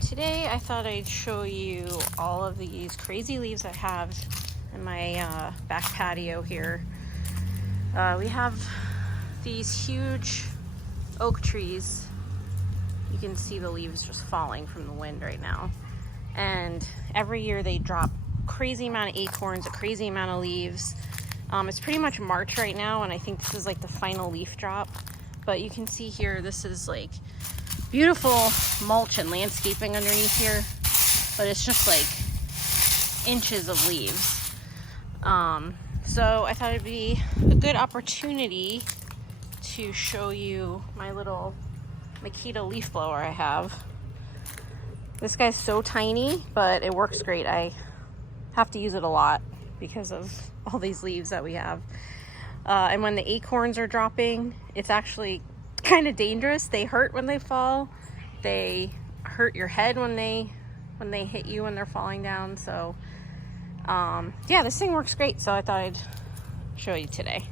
Today I thought I'd show you all of these crazy leaves I have in my back patio here. We have these huge oak trees. You can see the leaves just falling from the wind right now. And every year they drop crazy amount of acorns, a crazy amount of leaves. It's pretty much March right now, and I think this is like the final leaf drop. But you can see here, this is like beautiful mulch and landscaping underneath here, but it's just like inches of leaves. So I thought it'd be a good opportunity to show you my little Makita leaf blower I have. This guy's so tiny, but it works great. I have to use it a lot because of all these leaves that we have. And when the acorns are dropping, it's actually kind of dangerous. They hurt when they fall. They hurt your head when they hit you when they're falling down. So yeah, this thing works great. So I thought I'd show you today.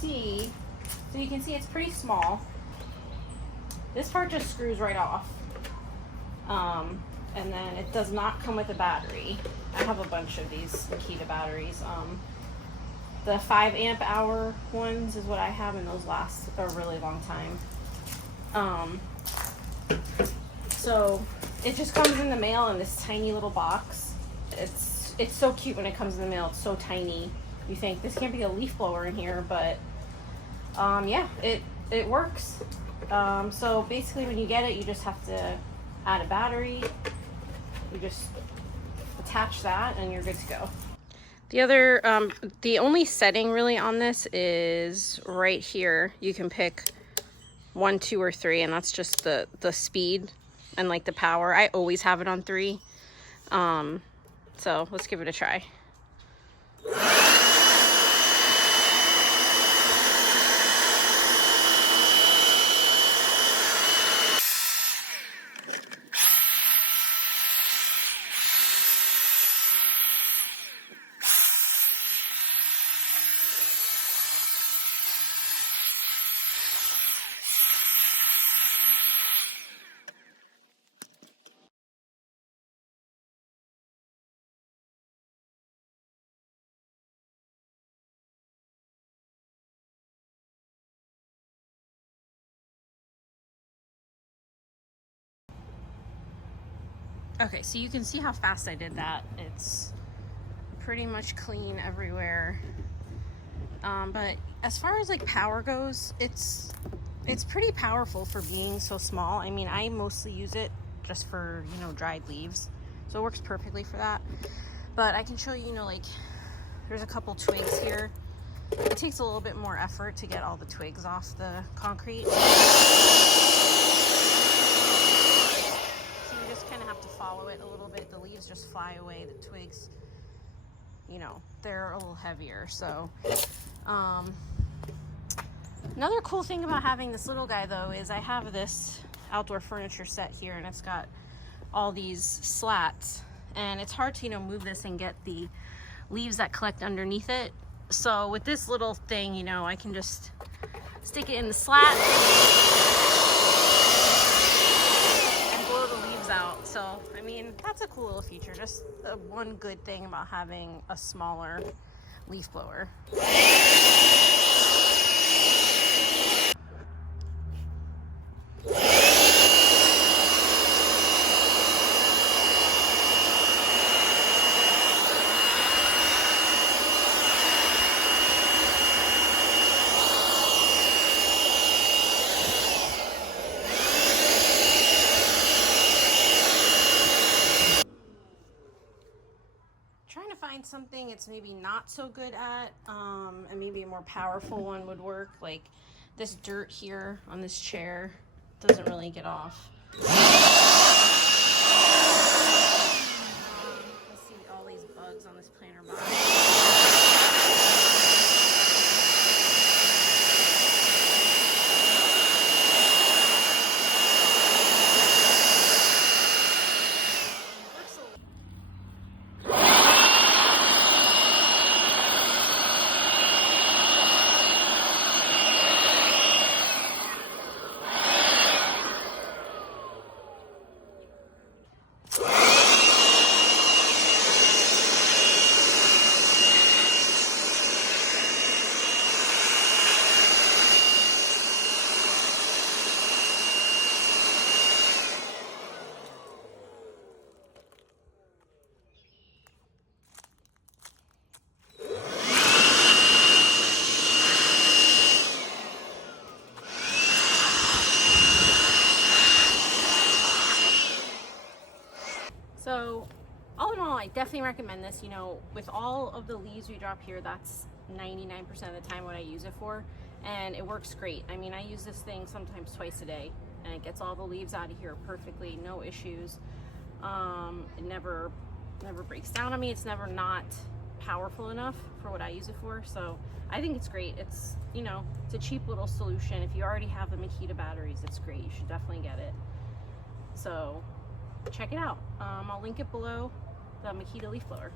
So you can see it's pretty small. This part just screws right off. And then it does not come with a battery. I have a bunch of these Makita batteries. The 5 amp hour ones is what I have, and those last a really long time. So it just comes in the mail in this tiny little box. It's so cute when it comes in the mail. It's so tiny. You think this can't be a leaf blower in here, but yeah, it works. So basically when you get it, you just have to add a battery. You just attach that and you're good to go. The only setting really on this is right here. You can pick 1, 2, or 3, and that's just the speed and like the power. I always have it on 3. So let's give it a try. Okay, so you can see how fast I did that. It's pretty much clean everywhere. But as far as like power goes, it's pretty powerful for being so small. I mean, I mostly use it just for, you know, dried leaves. So it works perfectly for that. But I can show you, you know, like there's a couple twigs here. It takes a little bit more effort to get all the twigs off the concrete. Have to follow it a little bit. The leaves just fly away. The twigs, you know, they're a little heavier. So another cool thing about having this little guy though is I have this outdoor furniture set here, and it's got all these slats, and it's hard to, you know, move this and get the leaves that collect underneath it. So with this little thing, you know, I can just stick it in the slat out. So I mean, that's a cool little feature. Just one good thing about having a smaller leaf blower. Find something it's maybe not so good at, and maybe a more powerful one would work. Like this dirt here on this chair doesn't really get off. Let's see all these bugs on this planter box. definitely recommend this. You know, with all of the leaves we drop here, that's 99% of the time what I use it for, and it works great. I mean, I use this thing sometimes twice a day, and it gets all the leaves out of here perfectly, no issues. It never breaks down on me. It's never not powerful enough for what I use it for. So I think it's great. It's, you know, it's a cheap little solution. If you already have the Makita batteries, it's great. You should definitely get it. So check it out. I'll link it below, the Makita leaf blower.